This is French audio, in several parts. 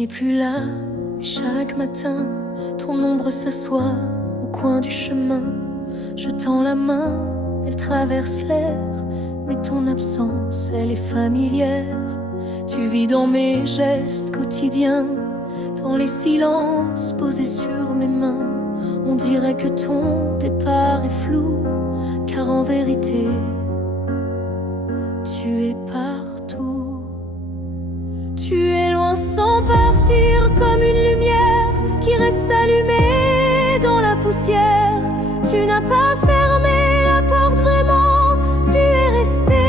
n'es plus là, mais chaque matin, ton ombre s'assoit au coin du chemin. Je tends la main, elle traverse l'air, mais ton absence, elle est familière. Tu vis dans mes gestes quotidiens, dans les silences posés sur mes mains. On dirait que ton départ est flou, car en vérité, tu es partout. Tu es loin sans partir, comme une lumière qui reste allumée dans la poussière. Tu n'as pas fermé la porte vraiment, tu es resté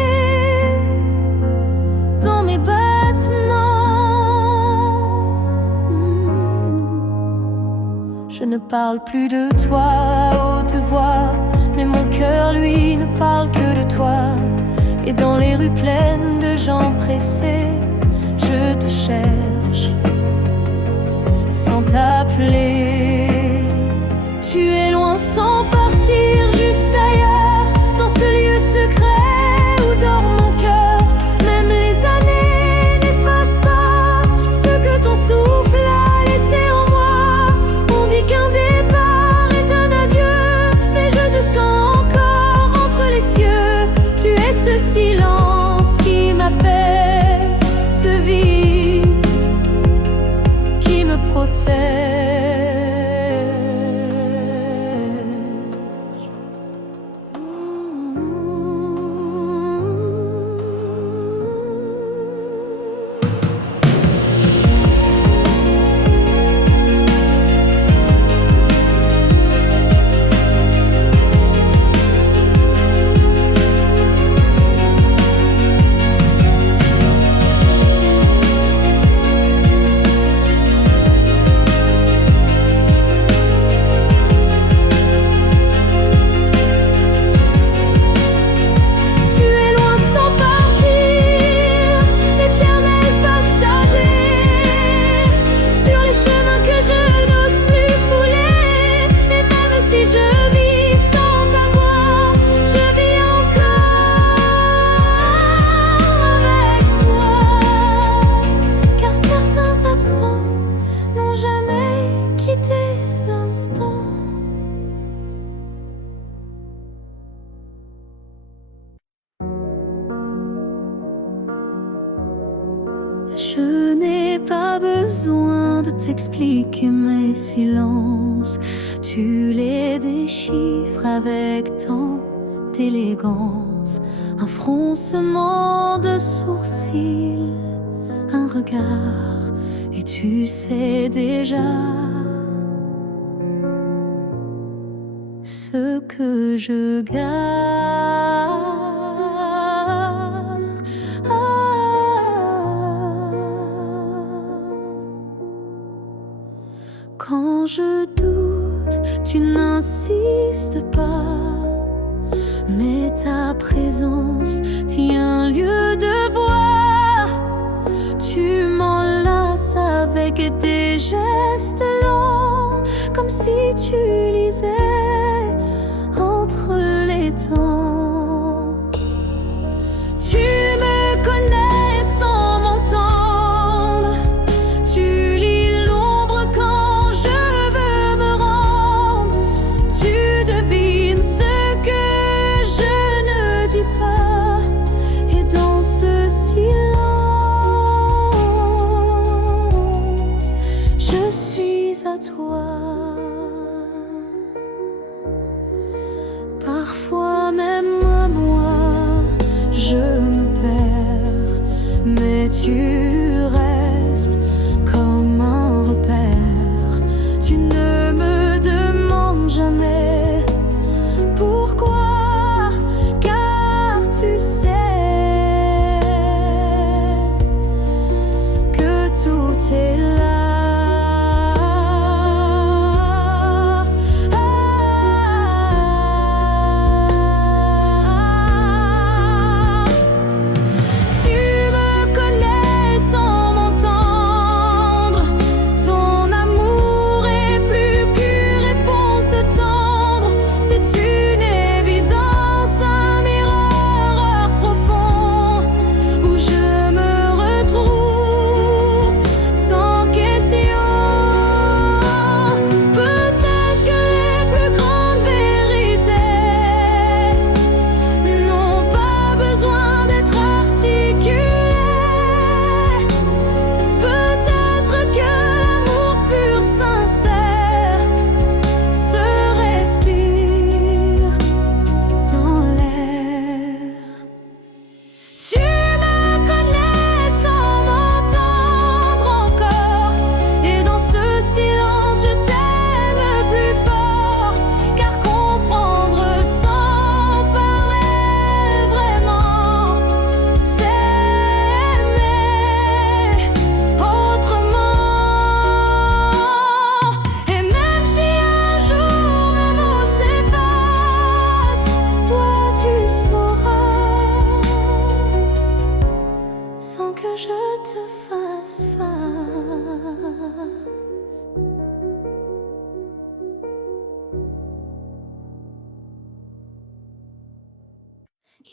dans mes battements. Je ne parle plus de toi à haute voix, mais mon cœur lui ne parle que de toi. Et dans les rues pleines de gens pressés, je te cherche sans t'appeler. Tu es loin sans partir, juste ailleurs, dans ce lieu secret où dort mon cœur. Même les années n'effacent pas ce que ton souffle a laissé en moi. On dit qu'un départ est un adieu, mais je te sens encore entre les cieux. Tu es ce silence qui m'apaise, ce vide qui me protège. Je n'ai pas besoin de t'expliquer mes silences. Tu les déchiffres avec tant d'élégance. Un froncement de sourcils, un regard, et tu sais déjà ce que je garde. Quand je doute, tu n'insistes pas, mais ta présence tient lieu de voix. Tu m'enlaces avec des gestes lents, comme si tu lisais entre les temps. Tu me connais sans m'entendre, tu lis l'ombre quand je veux me rendre. Tu devines ce que je ne dis pas, et dans ce silence, je suis à toi. Parfois même à moi, je me perds, mais tu restes comme un repère. Tu ne me demandes jamais pourquoi, car tu sais que tout est là.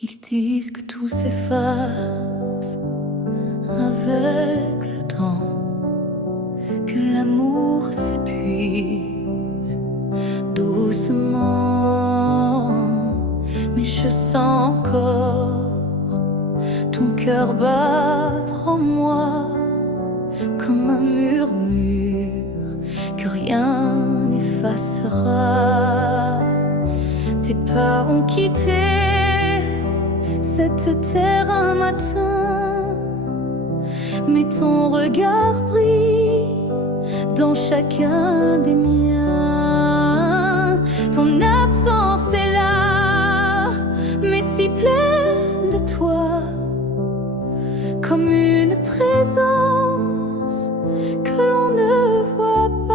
Ils disent que tout s'efface avec le temps, que l'amour s'épuise doucement. Mais je sens encore ton cœur battre en moi comme un murmure que rien n'effacera. Tes pas ont quitté cette terre un matin, mais ton regard brille dans chacun des miens. Ton absence est là, mais si pleine de toi, comme une présence que l'on ne voit pas.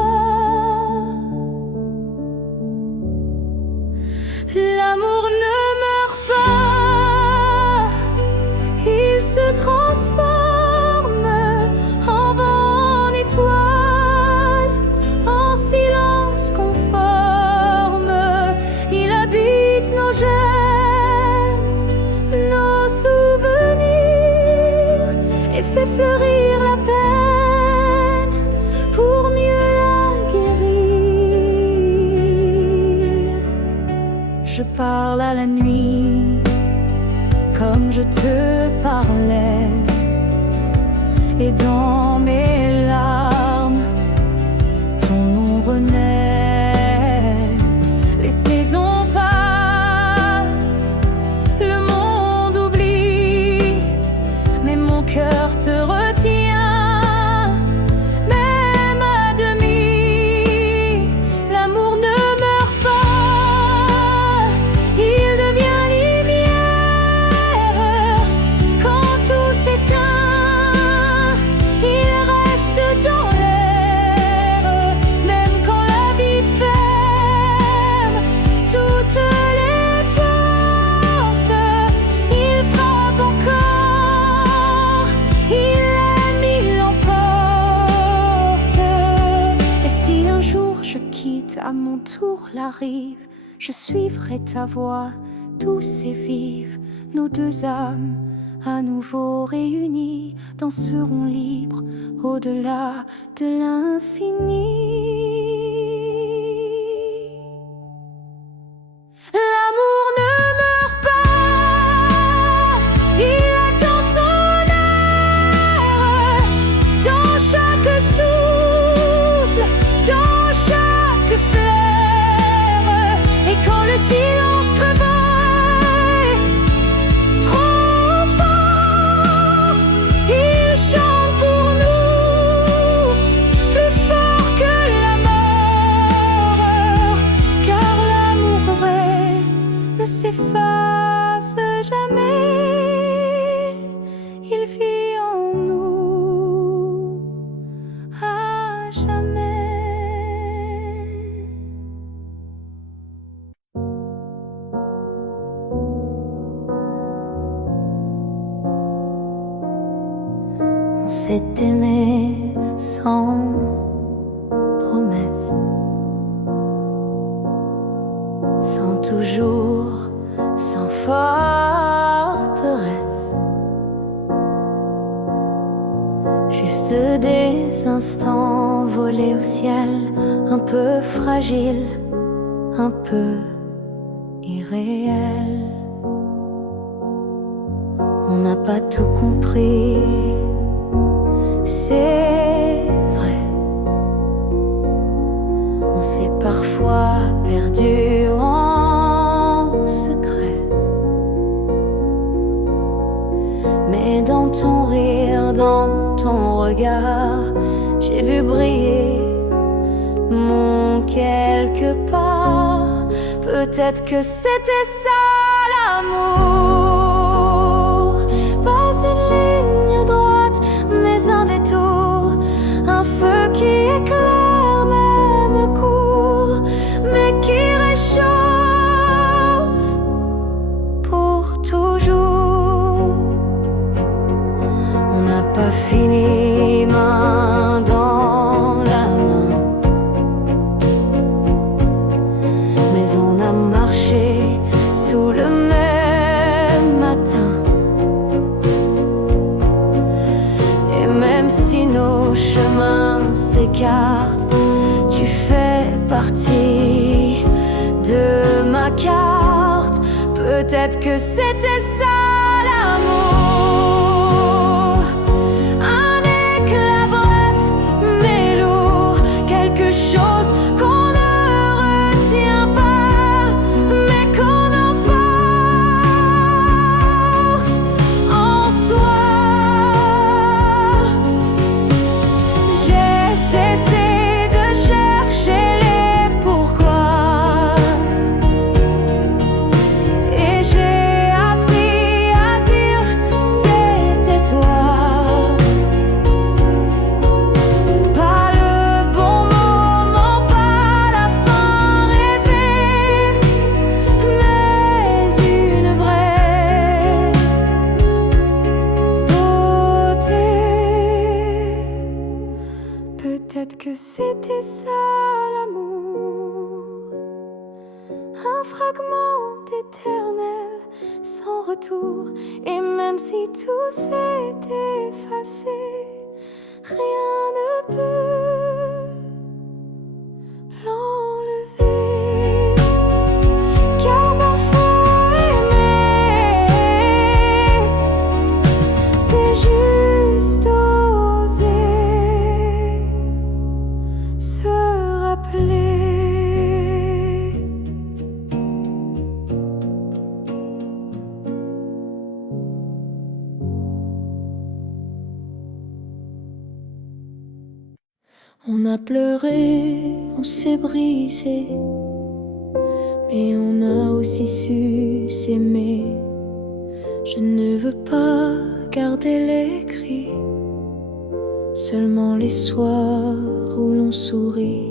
L'amour ne meurt pas, il se transforme en vent, en étoile, en silence conforme. Il habite nos gestes, nos souvenirs, et fait fleurir la peine pour mieux la guérir. Je parle à la nuit comme je te parlais, et dans mes larmes ton nom renaît. Les saisons passent, le monde oublie, mais mon cœur te retient, même à demi. L'amour ne meurt pas, il devient lumière quand tout s'éteint. Il reste dans l'air, même quand la vie ferme toutes les portes. Il frappe encore, il aime, il l'emporte. Et si un jour je quitte à mon tour la rive, je suivrai ta voix douce et vive. Nos deux âmes à nouveau réunies danseront libres au-delà de l'infini. L'amour ne meurt pas, il attend son heure dans chaque souffle, dans chaque fleur. Et quand le silence crevaille trop fort, il chante pour nous, plus fort que la mort. Car l'amour vrai ne s'efface jamais, il vit en nous à jamais. On s'est aimé sans promesse, sans toujours, sans forteresse. Juste des instants volés au ciel, un peu fragiles, un peu irréels. On n'a pas tout compris, c'est vrai. On s'est parfois perdu en secret, mais dans ton rire, dans ton regard, j'ai vu briller mon quelque part. Peut-être que c'était ça l'amour, pas une ligne droite, mais un détour, un feu qui éclaire même court, mais qui réchauffe pour toujours. On n'a pas fini main dans la main, mais on a marché sous le même partie de ma carte. Peut-être que c'était ça l'amour. Un éclat bref mais lourd, quelque chose qu'on ne retient pas, mais qu'on emporte en soi. J'ai cessé de chercher les pourquoi, et j'ai appris à dire c'était toi. Pas le bon moment, pas la fin rêvée, mais une vraie beauté. Peut-être que c'était ça l'amour, un fragment éternel sans retour. Et même si tout s'est effacé, rien ne peut l'enlever. Car parfois aimer, c'est juste oser se rappeler. On a pleuré, on s'est brisé, mais on a aussi su s'aimer. Je ne veux pas garder les cris, seulement les soirs où l'on sourit.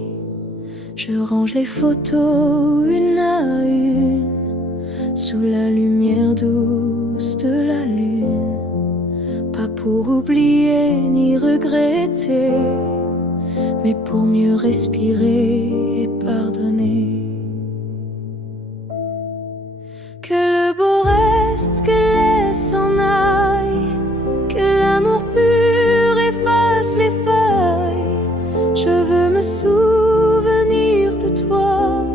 Je range les photos une à une, sous la lumière douce de la lune. Pas pour oublier ni regretter, mais pour mieux respirer et pardonner. Que le beau reste, que laisse s'en aille, que l'amour pur efface les failles. Je veux me souvenir de toi,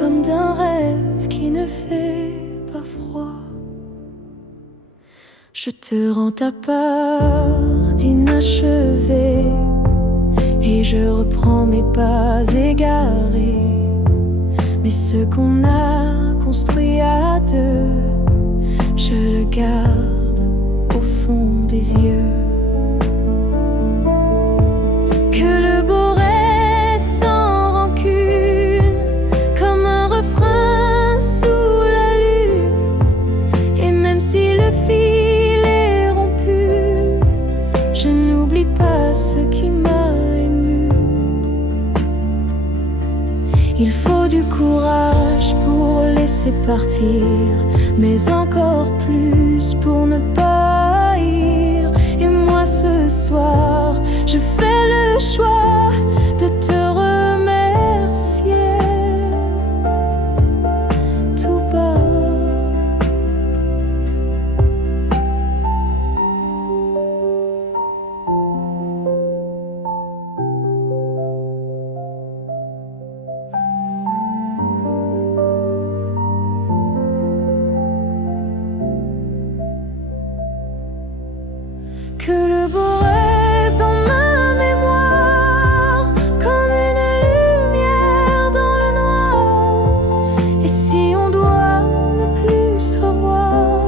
comme d'un rêve qui ne fait pas froid. Je te rends ta part d'inachevé, et je reprends mes pas égarés. Mais ce qu'on a construit à deux, je le garde au fond des yeux. Que le beau reste sans rancune, comme un refrain sous la lune. Et même si le fil est rompu, je n'oublie pas ce qui m'a. Il faut du courage pour laisser partir, mais encore plus pour ne pas haïr. Et moi ce soir, je fais le choix de te remercier tout bas. Que le beau reste dans ma mémoire, comme une lumière dans le noir. Et si on doit ne plus se revoir,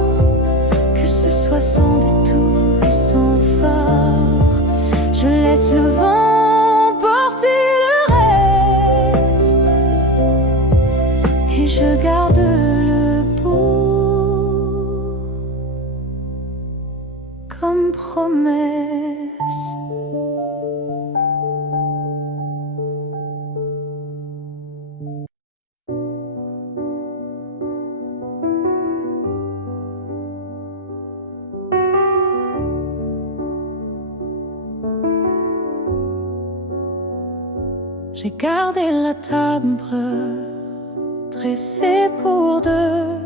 que ce soit sans détour et sans phare. Je laisse le vent porter le reste, et je garde le beau comme promesse. J'ai gardé la table dressée pour deux,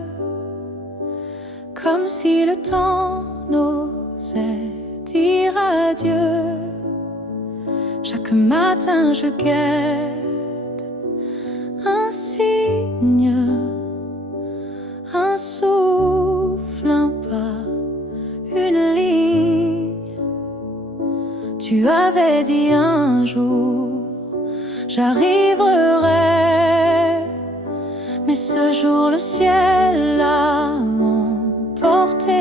comme si le temps n'osait dire adieu. Chaque matin je guette un signe, un souffle, un pas, une ligne. Tu avais dit un jour j'arriverai, mais ce jour le ciel l'a emporté,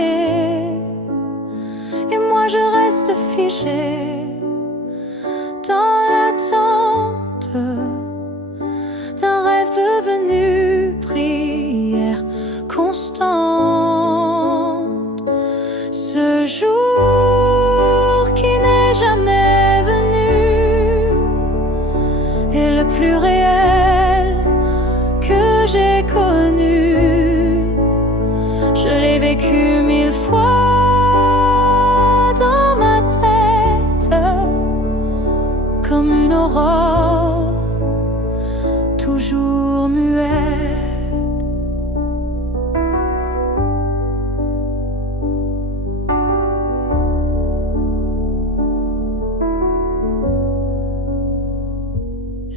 et moi je reste figée dans l'attente d'un rêve devenu prière constante. Ce jour qui n'est jamais venu est le plus réel que j'ai connu. Je l'ai vécu 1000 fois dans ma tête, comme une aurore toujours muette.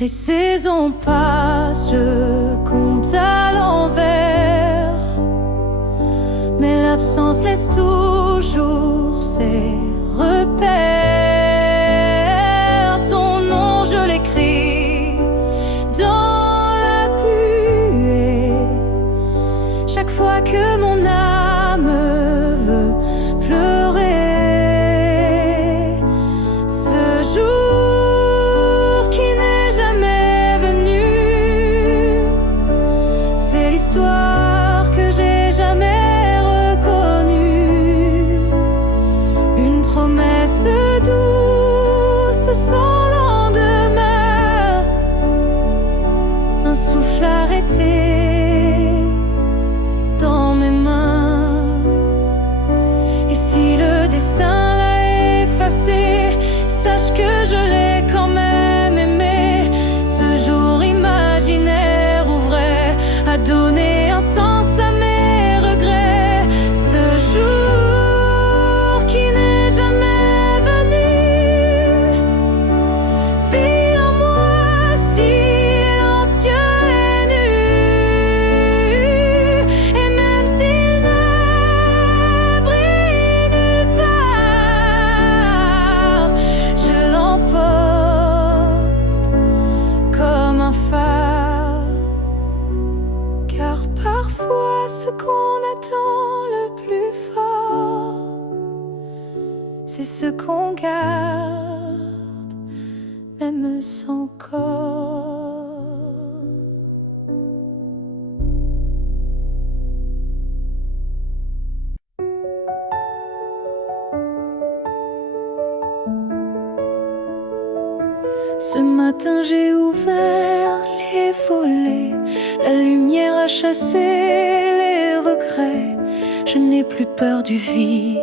Les saisons passent, je compte à l'envers, mais l'absence laisse toujours ses repères. Ton nom je l'écris dans la buée, chaque fois que mon âme veut pleurer. Ce jour qui n'est jamais venu, c'est l'histoire que j'ai jamais reconnue. Une promesse douce sans lendemain, un souffle arrêté dans mes mains. Et si le destin l'a effacé, sache que je l'ai quand même aimé. Ce jour imaginaire ou vrai a donné un sens à mes regrets. Ce jour qui n'est jamais venu vit en moi silencieux et nu. Et même s'il ne brille nulle part, je l'emporte comme un phare. Car parfois ce qu'on attend le plus fort, c'est ce qu'on garde même sans corps. Ce matin j'ai ouvert les volets, la lumière a chassé les regrets. Je n'ai plus peur du vide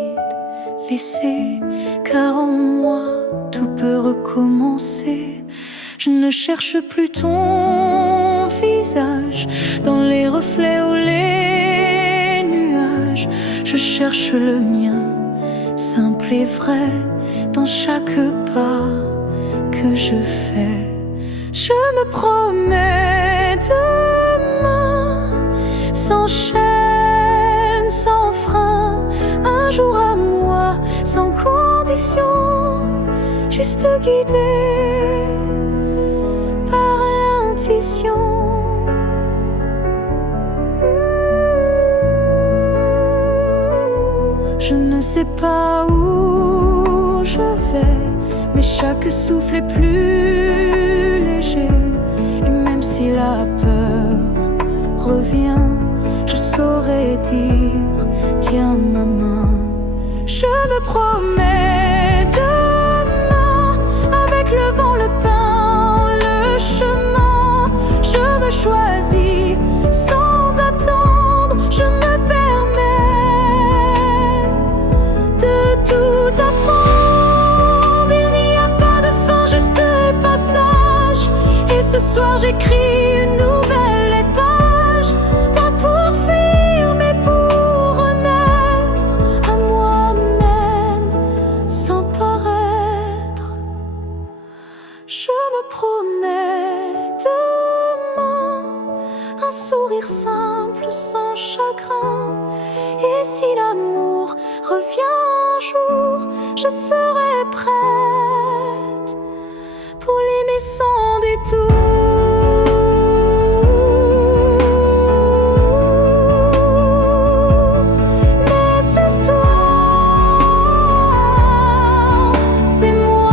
laissé, car en moi tout peut recommencer. Je ne cherche plus ton visage dans les reflets ou les nuages. Je cherche le mien, simple et vrai, dans chaque pas que je fais. Je me promets demain, sans chaîne, sans frein, un jour à moi, sans condition, juste guidé par l'intuition. Je ne sais pas où je vais, mais chaque souffle est plus léger. Et même si la peur revient, je saurais dire tiens ma main. Je me promets demain, avec le vent, le pain, le chemin. Je me choisis sans attendre, je me permets de tout apprendre. Il n'y a pas de fin, juste passage. Et ce soir j'écris une nouvelle page, pas pour fuir mais pour renaître à moi-même sans paraître. Je me promets demain, sourire simple, sans chagrin. Et si l'amour revient un jour, je serai prête pour l'aimer sans détour. Mais ce soir, c'est moi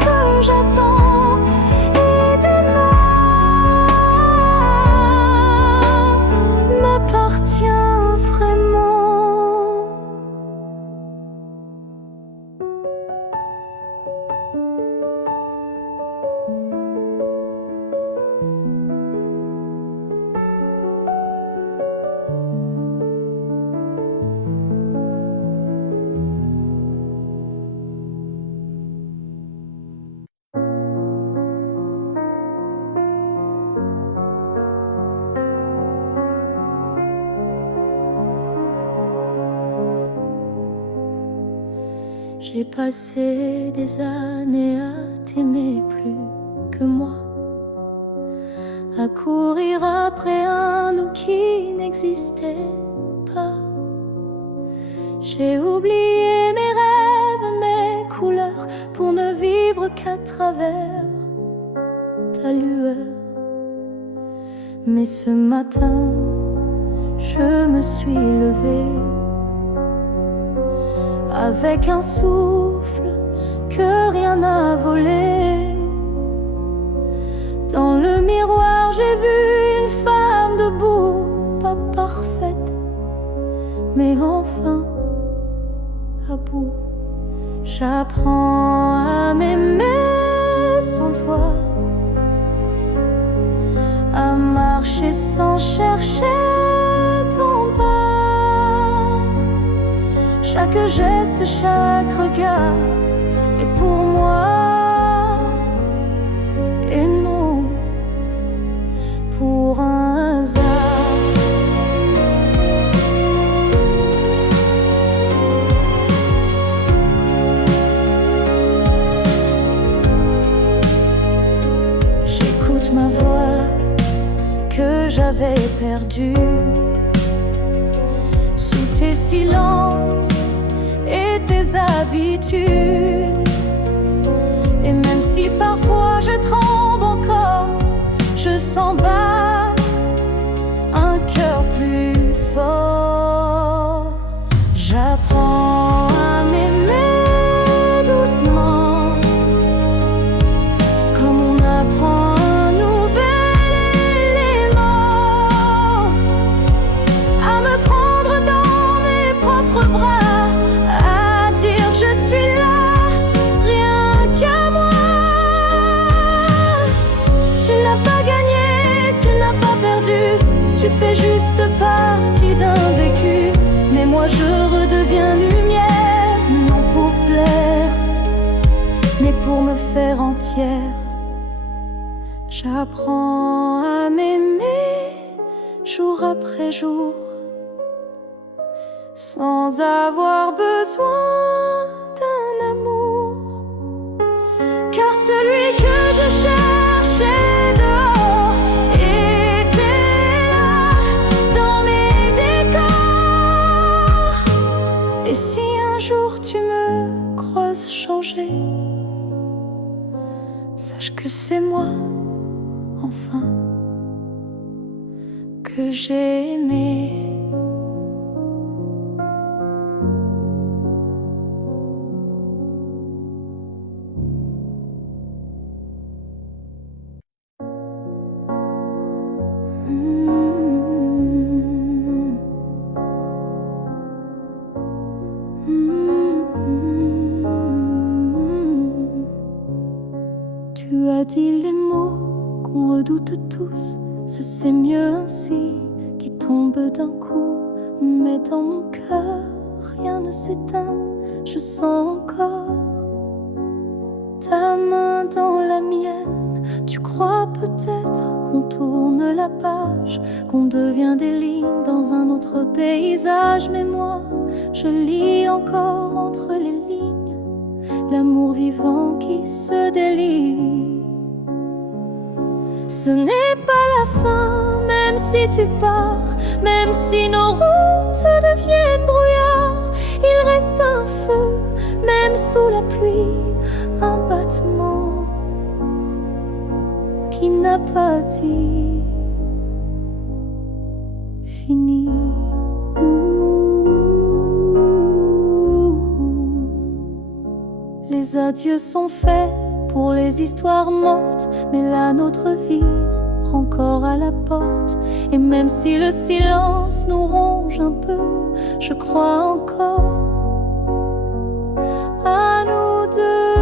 que j'attends. Et demain m'appartient vraiment. J'ai passé des années à t'aimer plus que moi, à courir après un nous qui n'existait pas. J'ai oublié mes rêves, mes couleurs, pour ne vivre qu'à travers ta lueur. Mais ce matin, je me suis levée avec un souffle que rien n'a volé. Dans le miroir, j'ai vu une femme debout, pas parfaite, mais enfin à bout. J'apprends à m'aimer sans toi, à marcher sans chercher ton pas. Chaque geste, chaque regard est pour moi, et non pour un hasard. J'écoute ma voix que j'avais perdue sous tes silences et tes habitudes. Et même si parfois je tremble encore, je sens battre un cœur plus fort. J'apprends à m'aimer doucement, comme on apprend un nouvel élément, à me prendre dans mes propres bras, à dire je suis là, rien qu'à moi. Tu n'as pas gagné, tu n'as pas perdu, tu fais juste partie d'un vécu. Mais moi je redeviens lumière, non pour plaire, mais pour me faire entière. J'apprends à m'aimer jour après jour, sans avoir besoin d'un amour. Car celui que je cherchais dehors était là, dans mes décors. Et si un jour tu me croises changer, sache que c'est moi, enfin, que j'ai aimé. Tu as dit les mots qu'on redoute tous, ce c'est mieux ainsi, qui tombe d'un coup. Mais dans mon cœur, rien ne s'éteint, je sens encore ta main dans la mienne. Tu crois peut-être qu'on tourne la page, qu'on devient des lignes dans un autre paysage. Mais moi, je lis encore entre les lignes l'amour vivant qui se délie. Ce n'est pas la fin, même si si tu pars, même si nos routes deviennent brouillard, il reste un feu, même sous la pluie, un battement qui n'a pas dit fini. Les adieux sont faits pour les histoires mortes, mais là notre vie prend corps à la porte. Et même si le silence nous ronge un peu, je crois encore à nous deux.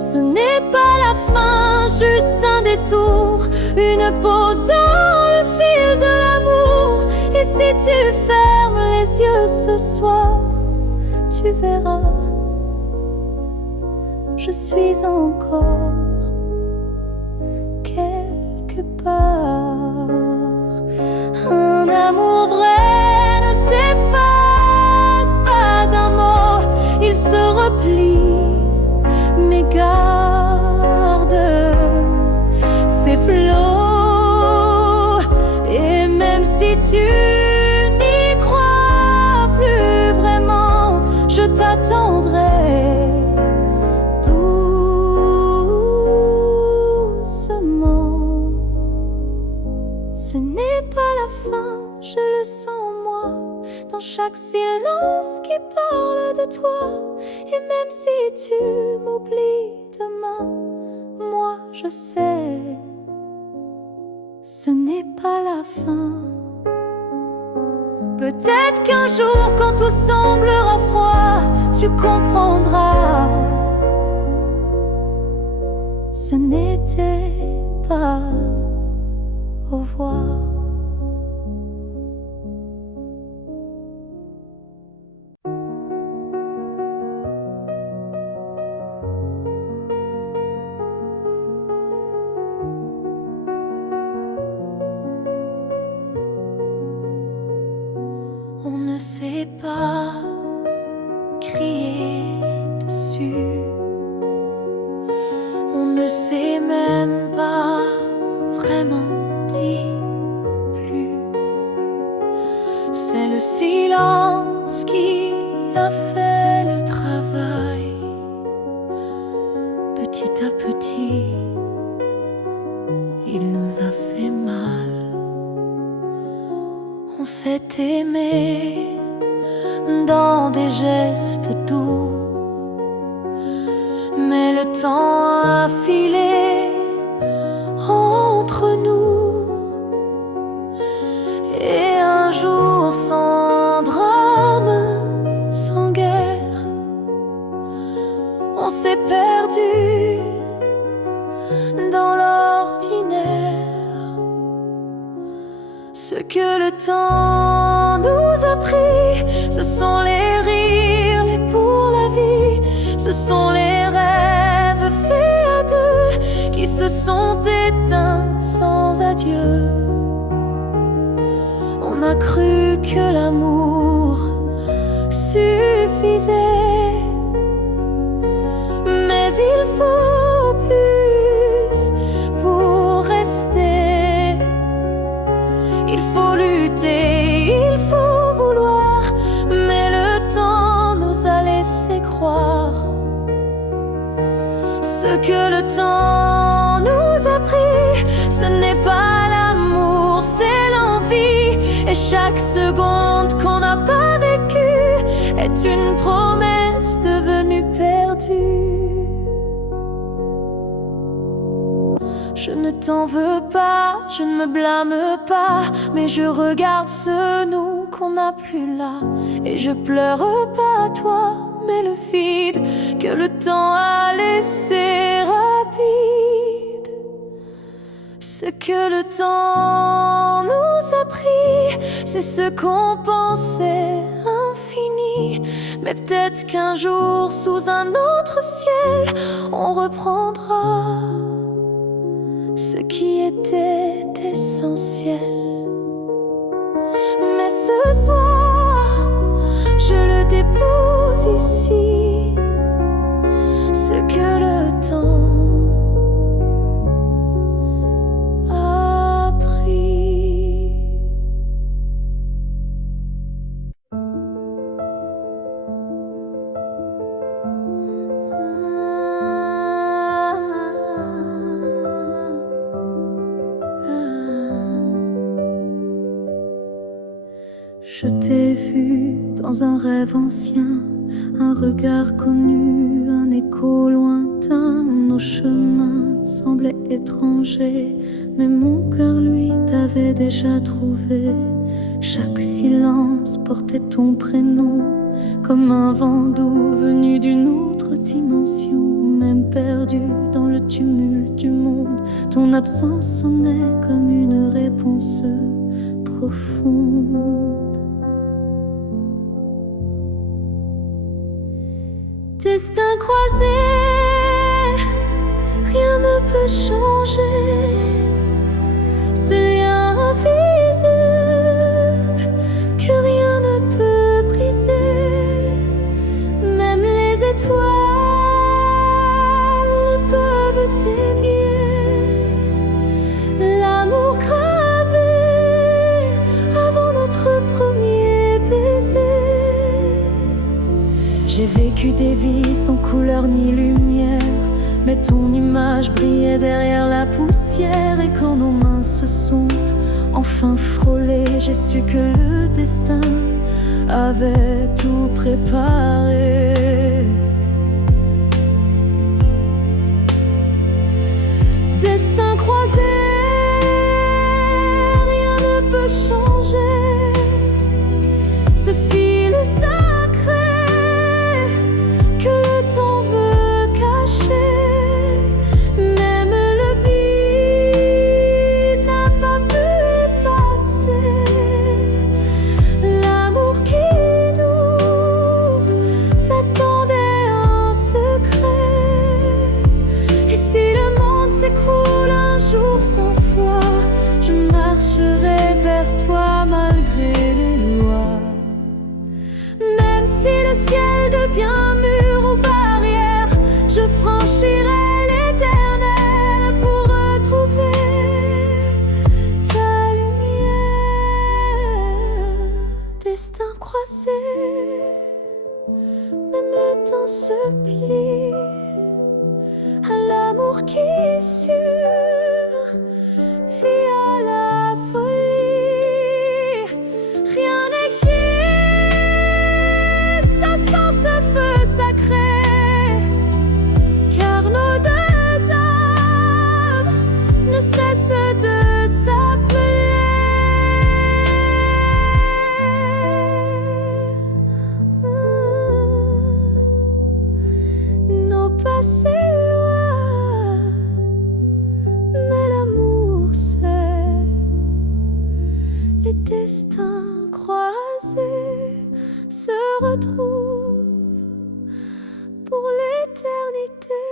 Ce n'est pas la fin, juste un détour, une pause dans le fil de l'amour. Et si tu fermes les yeux ce soir, tu verras, je suis encore quelque part. Un amour vrai ne s'efface pas d'un mot, il se replie, mais garde ses flots. Et même si tu n'y crois plus vraiment, je t'attendrai doucement. Ce n'est pas la fin, je le sens moi, dans chaque silence qui parle de toi. Et même si tu m'oublies demain, moi je sais, ce n'est pas la fin. Peut-être qu'un jour, quand tout semblera froid, tu comprendras, ce n'était pas au revoir. On ne sait pas crier dessus, on ne sait même pas vraiment dire plus. C'est le silence qui a fait le travail. Petit à petit, il nous a fait mal. On s'est aimé dans des gestes doux, mais le temps a filé entre nous. Et un jour sans drame, sans guerre, on s'est perdu dans l'ordinaire. Ce que le temps nous a pris, ce sont les rires, les pour la vie. Ce sont les rêves faits à deux qui se sont éteints sans adieu. On a cru que l'amour suffisait, mais il faut plus pour rester. Il faut lutter, il faut vouloir, mais le temps nous a laissé croire. Ce que le temps nous a pris, ce n'est pas l'amour, c'est l'envie. Et chaque seconde qu'on n'a pas vécue est une promesse devenue perdue. Je ne t'en veux pas, je ne me blâme pas, mais je regarde ce nous qu'on n'a plus là. Et je pleure pas à toi, mais le vide que le temps a laissé rapide. Ce que le temps nous a pris, c'est ce qu'on pensait infini. Mais peut-être qu'un jour, sous un autre ciel, on reprendra ce qui était essentiel. Mais ce soir, je le dépose ici, ce que le temps a Je t'ai vu dans un rêve ancien, un regard connu, un écho lointain. Nos chemins semblaient étrangers, mais mon cœur, lui, t'avait déjà trouvé. Chaque silence portait ton prénom, comme un vent doux venu d'une autre dimension. Même perdu dans le tumulte du monde, ton absence sonnait comme une réponse profonde. Destin croisé, rien ne peut changer. Ce lien invisible que rien ne peut briser. Même les étoiles ne peuvent dévier l'amour gravé avant notre premier baiser. J'ai vécu des vies sans couleur ni lumière, mais ton image brillait derrière la poussière. Et quand nos mains se sont enfin frôlées, j'ai su que le destin avait tout préparé. Destin croisé, rien ne peut changer. Ce fil sacré que le temps veut cacher. Même le vide n'a pas pu effacer l'amour qui nous attendait en secret. Et si le monde s'écroule un jour sans foi, je marcherai vers toi malgré les lois. Même si le ciel devient mur ou barrière, je franchirai l'éternel pour retrouver ta lumière. Destin croisé, même le temps se plie à l'amour qui survit à la folie. Rien n'existe sans ce feu sacré, car nos deux âmes ne cessent de s'appeler. Nos passés destins croisés se retrouvent pour l'éternité.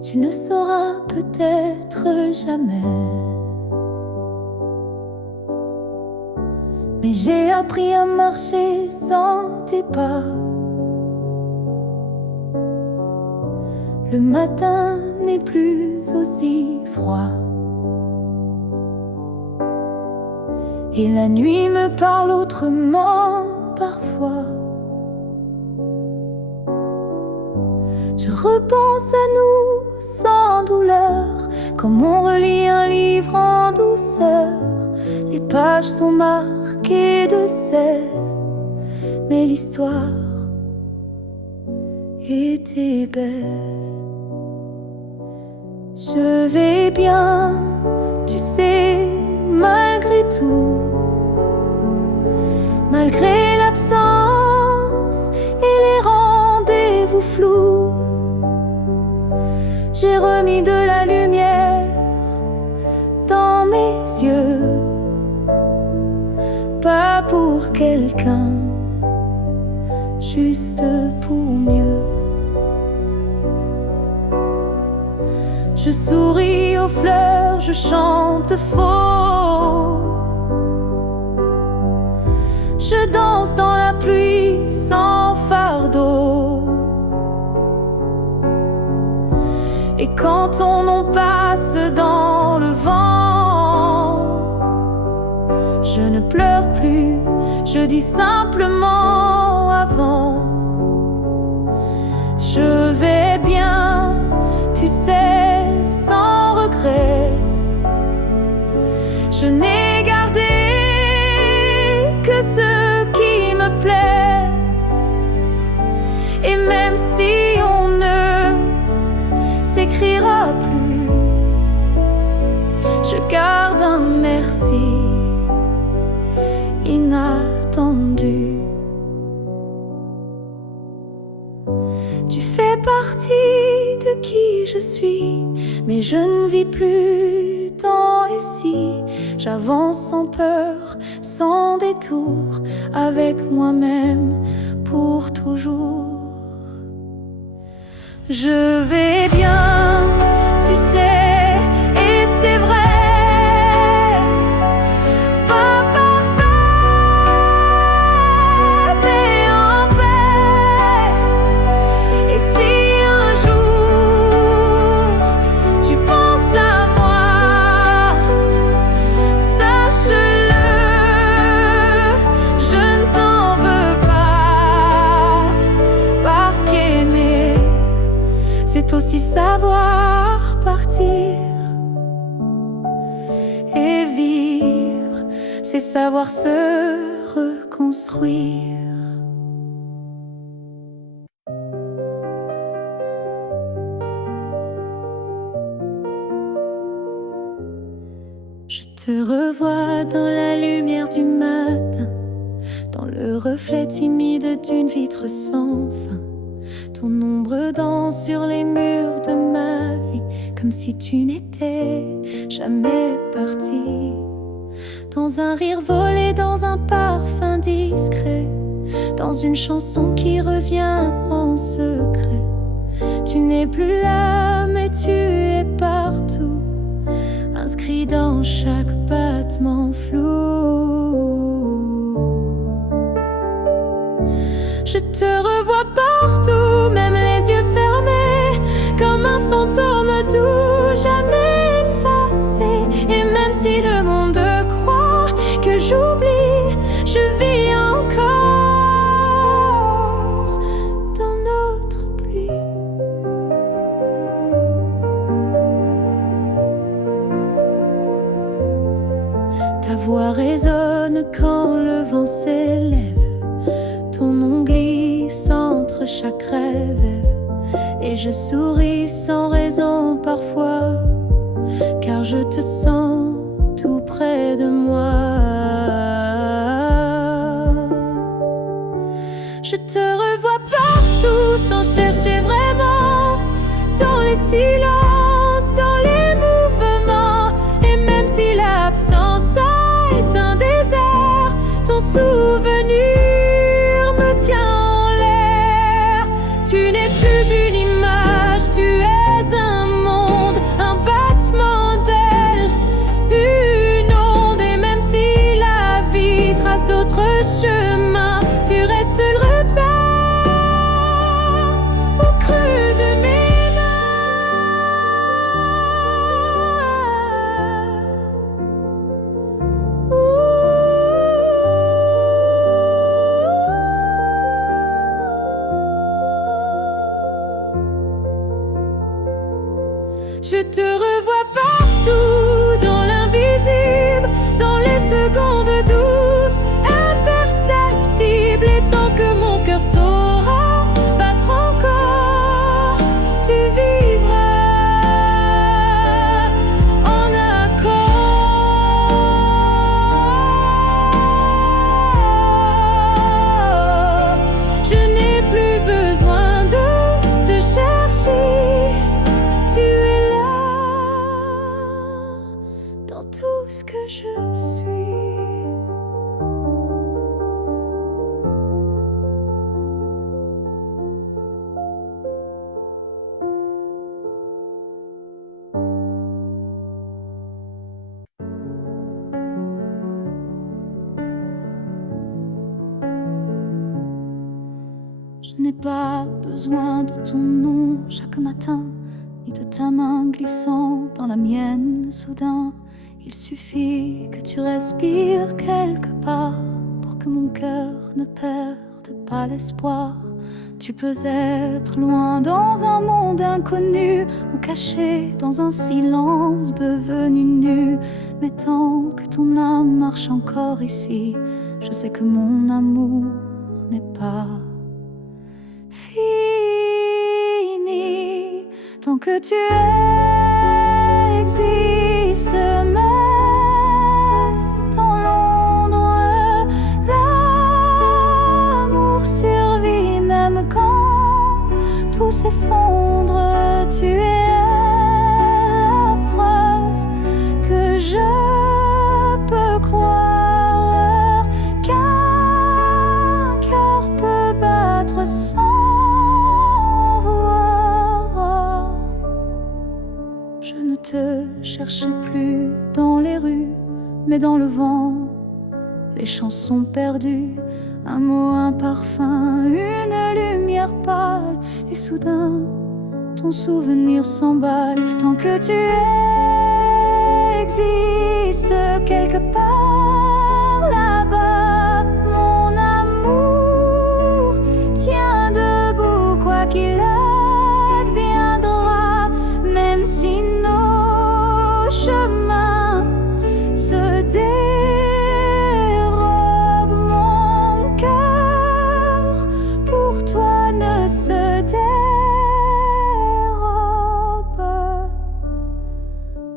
Tu ne sauras peut-être jamais, mais j'ai appris à marcher sans tes pas. Le matin n'est plus aussi froid, et la nuit me parle autrement parfois. Je repense à nous sans douleur, comme on relit un livre en douceur. Les pages sont marquées de sel, mais l'histoire était belle. Je vais bien, tu sais, malgré tout, malgré l'absence et les rendez-vous flous. J'ai remis de la lumière dans mes yeux, pas pour quelqu'un, juste pour mieux. Je souris aux fleurs, je chante faux. Je danse dans la pluie sans fardeau. Et quand ton nom passe dans le vent, je ne pleure plus, je dis simplement avant. Je vais bien, tu sais, sans regret. Je n'ai gardé que ce qui me plaît. Et même si on ne s'écrira plus, je garde un merci inattendu. Tu fais partie de qui je suis, mais je ne vis plus tant ici. J'avance sans peur, sans détour, avec moi-même pour toujours. Je vais bien, tu sais, et c'est vrai. Pas parfait, mais en paix. Et si un jour tu penses à moi, sache-le, je ne t'en veux pas. Parce qu'aimer, c'est aussi savoir partir. Et vivre, c'est savoir se reconstruire. Je te revois dans la lumière du matin, dans le reflet timide d'une vitre sans fin. Ton ombre danse sur les murs de ma vie, comme si tu n'étais jamais parti. Dans un rire volé, dans un parfum discret, dans une chanson qui revient en secret. Tu n'es plus là, mais tu es partout, inscrit dans chaque battement flou. Je te revois partout, même les yeux fermés, comme un fantôme doux, jamais effacé. Et même si le monde croit que j'oublie, je vis encore dans notre pluie. Ta voix résonne quand le vent s'élève, ton nom glisse entre chaque rêve. Et je souris sans raison parfois, car je te sens tout près de moi. Je te revois partout sans chercher vraiment, dans les silences, dans les mouvements. Et même si l'absence est un désert, ton souvenir me tient en l'air. Tu n'es plus une image, tu es un monde, un battement d'ailes, une onde. Et même si la vie trace d'autres chemins, tu restes le repère au creux de mes Je te revois partout, dans l'invisible, dans les secondes douces, imperceptibles. Et tant que mon cœur saura battre encore, tu vivras en accord. Je n'ai plus besoin de te chercher, tu es dans tout ce que je suis. Je n'ai pas besoin de ton nom chaque matin, ni de ta main glissant dans la mienne soudain. Il suffit que tu respires quelque part pour que mon cœur ne perde perde pas l'espoir. Tu peux être loin dans un monde inconnu, ou caché dans un silence devenu nu. Mais tant que ton âme marche encore ici, je sais que mon amour n'est pas fini. Tant que tu existes, même dans l'ombre, l'amour survit. Même quand tout s'effondre, tu es la preuve que je peux croire qu'un cœur peut battre sans voir. Je ne te cherche plus dans les rues, mais dans le vent, les chansons perdues, un mot, un parfum, une lumière pâle, et soudain, ton souvenir s'emballe. Tant que tu existes quelque part là-bas, mon amour tient debout, quoi qu'il adviendra. Même si nos chemins se dérobent, mon cœur pour toi ne se dérobe.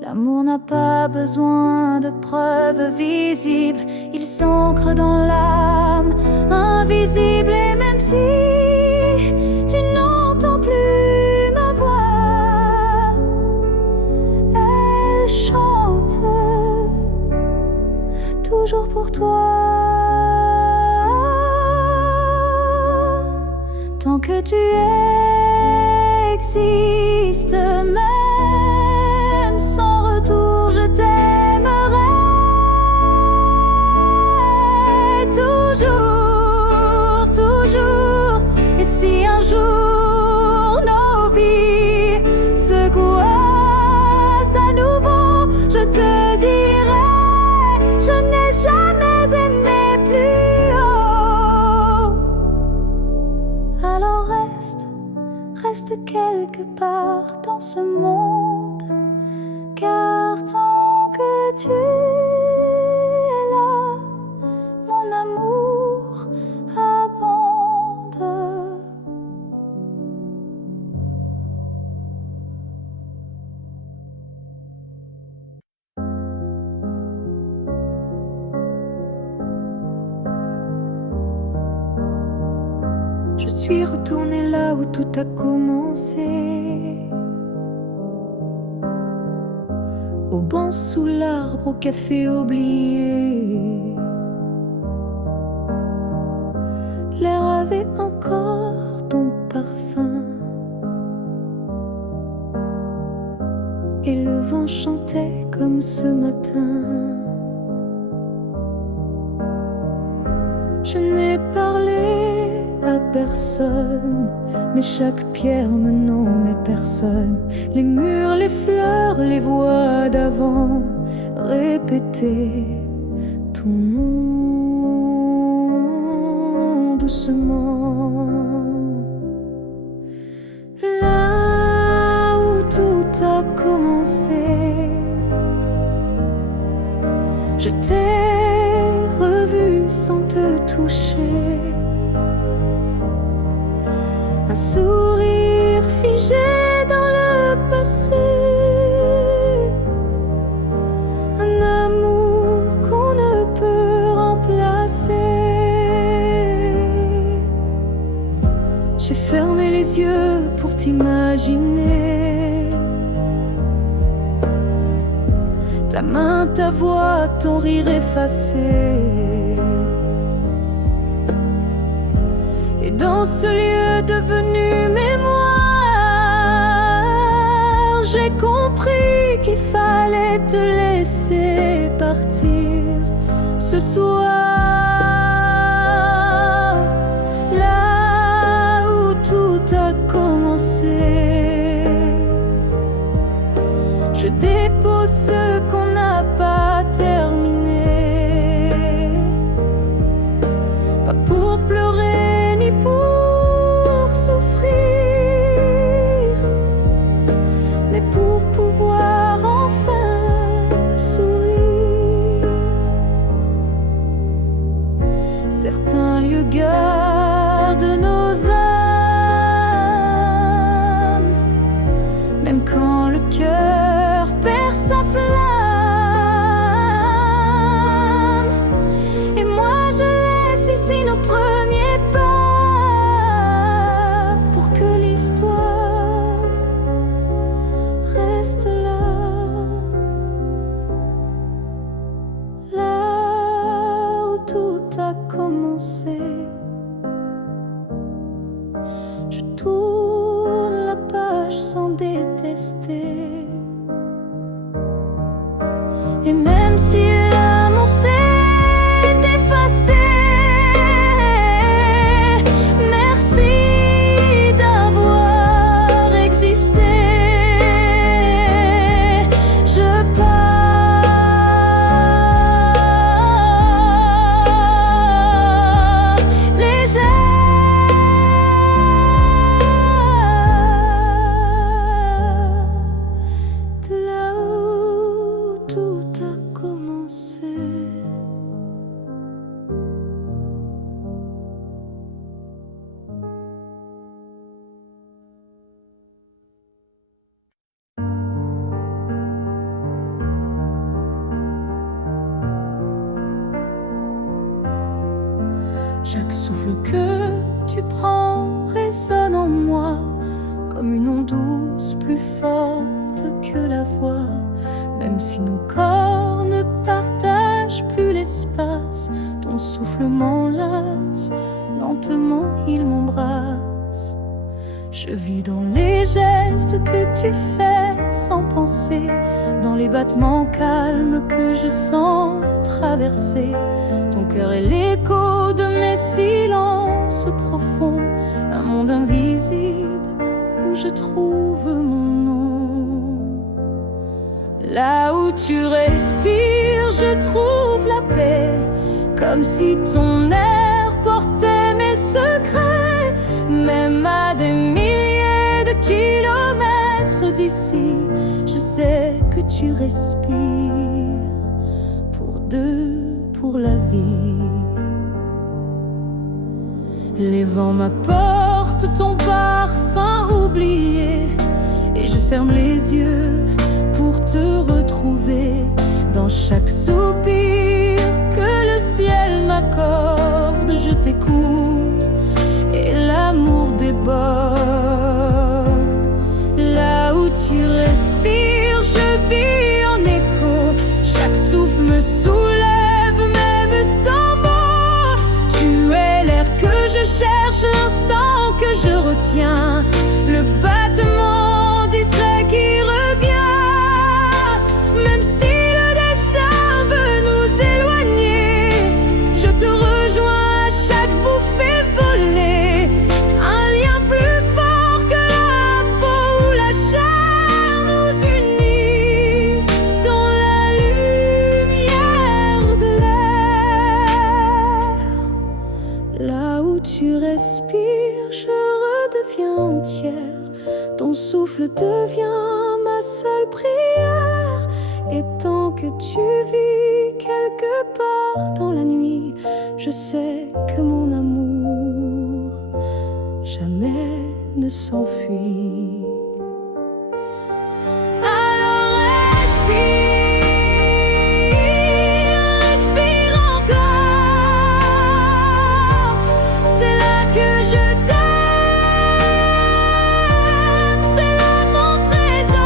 L'amour n'a pas besoin de preuves visibles, il s'ancre dans l'âme, invisible. Et même si tu n'entends plus ma voix, elle chante toujours pour toi. Tant que tu existes, même sans retour, je t'aimerai toujours, toujours. Et si un jour nos vies se coincent à nouveau, je te dirai, je n'ai jamais aimé plus haut. Alors reste quelque part dans ce monde, car tant que tu es là, mon amour abonde. Je suis retournée là où tout a commencé, au banc sous l'arbre, au café oublié. L'air avait encore ton parfum, et le vent chantait comme ce matin. Je n'ai parlé à personne, mais chaque pierre me nommait personne. Les murs, les fleurs, les voix d'avant répétaient ton nom doucement. Là où tout a commencé, je t'ai revu sans te toucher. Un sourire figé dans le passé, un amour qu'on ne peut remplacer. J'ai fermé les yeux pour t'imaginer, ta main, ta voix, ton rire effacé. Et dans ce lieu devenu mémoire, j'ai compris qu'il fallait te laisser partir ce soir. Là où tout a commencé, je dépose ce qu'on n'a pas terminé. Pas pour pleurer rigueur de nos âmes, même quand le cœur perd sa flamme. Et moi je laisse ici nos premiers pas pour que l'histoire reste là. Tout a commencé. Je tourne la page sans détester. Et même si l'amour s'est effacé, merci d'avoir existé. Je pars chaque souffle que tu prends résonne en moi comme une onde douce plus forte que la voix. Même si nos corps ne partagent plus l'espace, ton souffle m'enlace, lentement il m'embrasse. Je vis dans les gestes que tu fais sans penser, dans les battements calmes que je sens traverser. Ton cœur est l'écho de mes silences profonds, un monde invisible où je trouve mon nom. Là où tu respires, je trouve la paix, comme si ton air portait mes secrets. Même à des milliers de kilomètres d'ici, je sais que tu respires pour deux, pour la vie. Les vents m'apportent ton parfum oublié, et je ferme les yeux pour te retrouver dans chaque soupir que le ciel m'accorde. Je t'écoute et l'amour déborde. Là où tu respires, je vis en écho. Chaque souffle me soulève, même sans mots. Tu es l'air que je cherche, l'instant que je retiens, le battement discret qui revient. Même si le destin veut nous éloigner, je te rejoins à chaque bouffée volée. Un lien plus fort que la peau ou la chair nous unit dans la lumière de l'air. Là où tu respires, je redeviens entière. Ton souffle devient ma seule prière. Et tant que tu vis quelque part dans la nuit, je sais que mon amour jamais ne s'enfuit. Alors respire, respire encore. C'est là que je t'aime, c'est là mon trésor.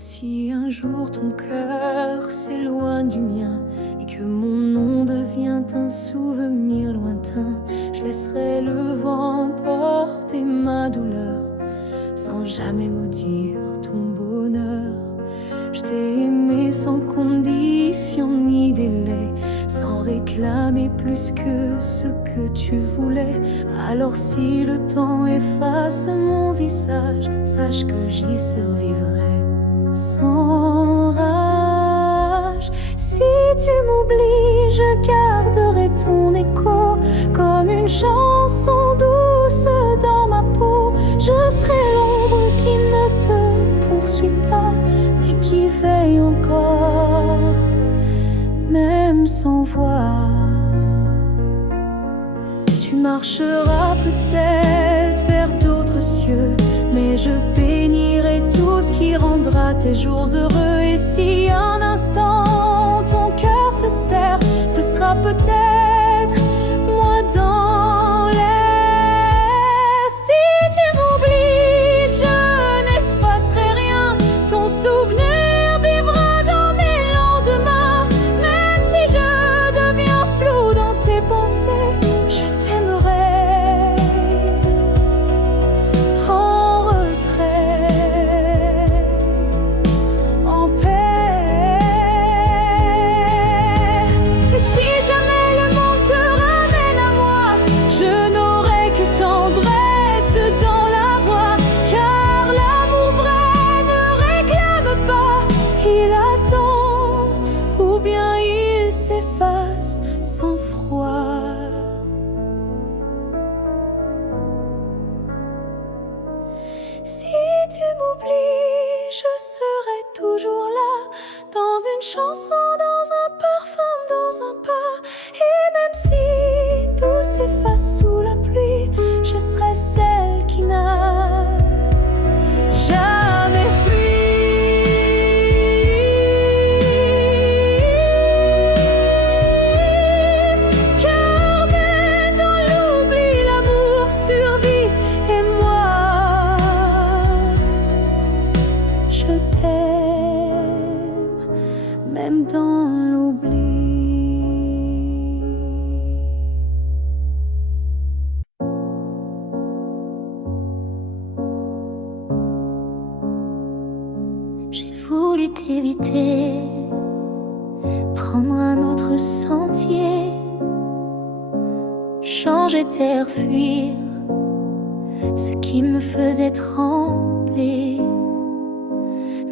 Si un jour ton cœur s'éloigne du mien et que mon nom devient un souvenir lointain, je laisserai le vent porter ma douleur sans jamais maudire ton bonheur. Je t'ai aimé sans condition ni délai, sans réclamer plus que ce que tu voulais. Alors si le temps efface mon visage, sache que j'y survivrai sans rage. Si tu m'oublies, je ton écho, comme une chanson douce dans ma peau. Je serai l'ombre qui ne te poursuit pas, mais qui veille encore, même sans voix. Tu marcheras peut-être vers d'autres cieux, mais je bénirai tout ce qui rendra tes jours heureux. Et si un instant ton cœur se serre, ce sera peut-être moi dans l'air. Si tu m'oublies, je n'effacerai rien. Ton souvenir vivra dans mes lendemains. Même si je deviens flou dans tes pensées, je t'aimerai en retrait, en paix. Et si jamais le monde te ramène à moi, je n'aurai que tendresse dans la voix, car l'amour vrai ne réclame pas, il attend, ou bien il s'efface sans froid. Si tu m'oublies, je serai toujours là, dans une chanson, dans un parfum, dans un pas. Et même si tout s'efface sous la pluie, je serai celle qui n'a jamais fui. Car même dans l'oubli, l'amour survit. Et moi, je t'aime, même dans l'oubli. J'ai voulu t'éviter, prendre un autre sentier, changer d'air, fuir ce qui me faisait trembler.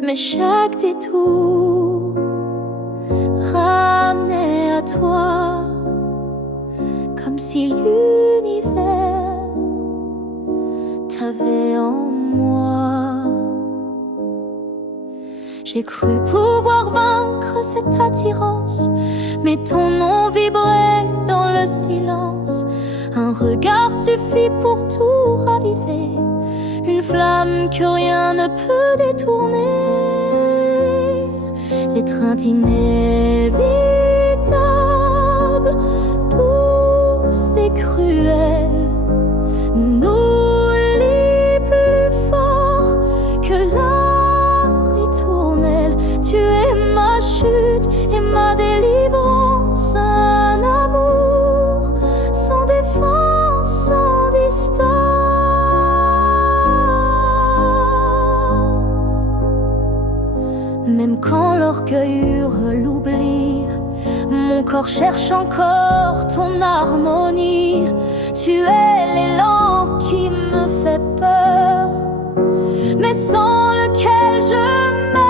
Mais chaque détour ramenait à toi, comme si l'univers t'avait en moi. J'ai cru pouvoir vaincre cette attirance, mais ton nom vibrait dans le silence. Un regard suffit pour tout raviver, une flamme que rien ne peut détourner. L'étreinte inévitable, douce et cruelle, nous lie plus fort que la ritournelle. Tu es ma chute et ma délivrance, un amour sans défense, sans distance. Même quand l'orgueil hurle l'oubli, mon corps cherche encore ton harmonie. Tu es l'élan qui me fait peur, mais sans lequel je meurs.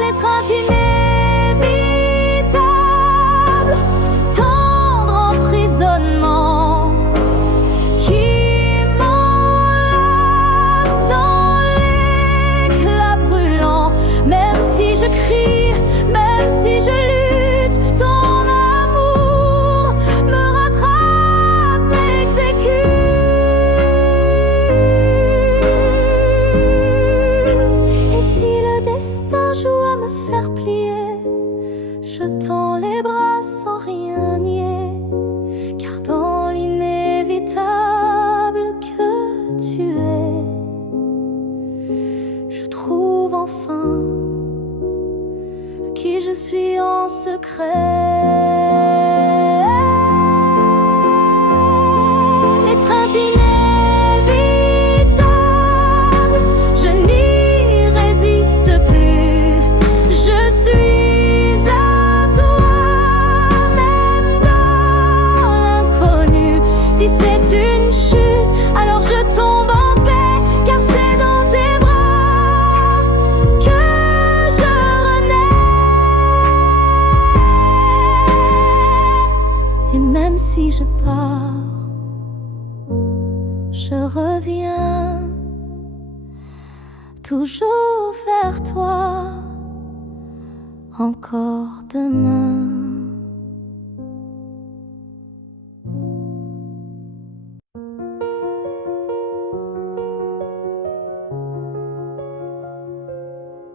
L'étreinte inévitable, tendre emprisonnement, qui m'enlace dans l'éclat brûlant. Même si je crie, même si je lutte, ton amour me rattrape, m'exécute. Et si le destin joue à me faire plier, je tends les bras sans rien nier, car dans l'inévitable que tu es, je trouve enfin qui je suis en secret. L'étreinte inévitable, je n'y résiste plus. Je suis à toi, même dans l'inconnu. Si c'est une chute, alors je tombe en paix, car c'est dans tes bras que je renais. toujours vers toi, encore demain.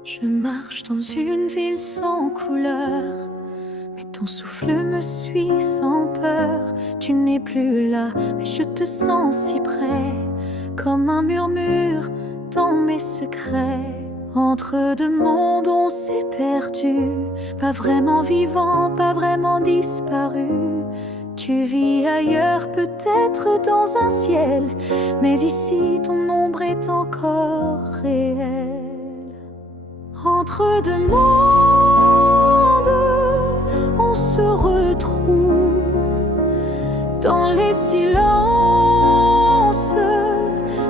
Je marche dans une ville sans couleur, mais ton souffle me suit sans peur. Tu n'es plus là, mais je te sens si près, comme un murmure dans mes secrets. Entre deux mondes on s'est perdu, pas vraiment vivant, pas vraiment disparu. Tu vis ailleurs, peut-être dans un ciel, mais ici ton ombre est encore réelle. Entre deux mondes, on se retrouve dans les silences,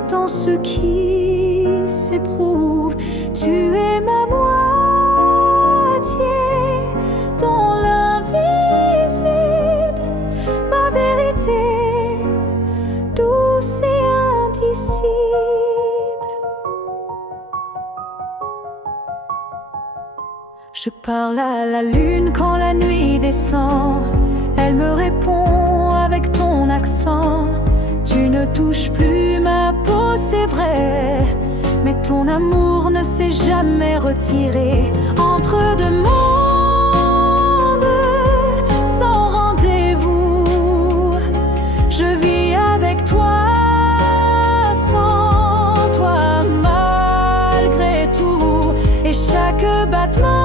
dans ce qui s'éprouve. Tu es ma moitié dans l'invisible, ma vérité douce et indicible. Je parle à la lune quand la nuit descend. Elle me répond avec ton accent. Tu ne touches plus ma peau, c'est vrai, mais ton amour ne s'est jamais retiré. Entre deux mondes, sans rendez-vous, je vis avec toi, sans toi, malgré tout. Et chaque battement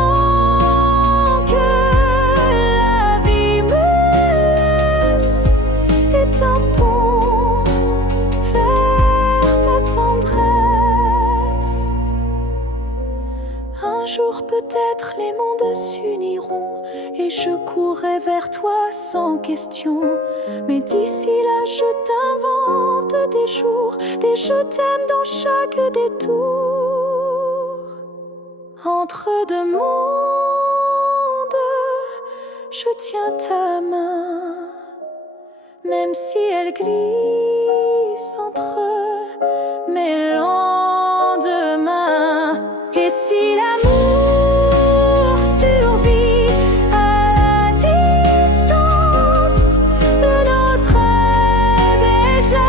un pont vers ta tendresse. Un jour peut-être les mondes s'uniront et je courrai vers toi sans question. Mais d'ici là je t'invente des jours, des je t'aime dans chaque détour. Entre deux mondes, je tiens ta main, même si elle glisse entre mes lendemains. Et si l'amour survit à la distance, le nôtre est déjà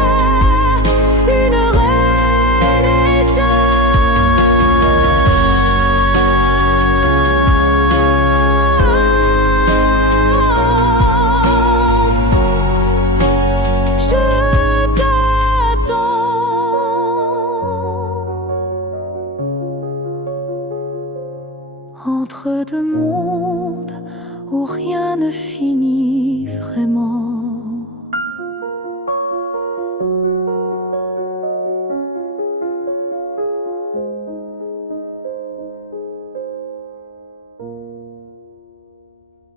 une renaissance. Entre deux mondes où rien ne finit vraiment.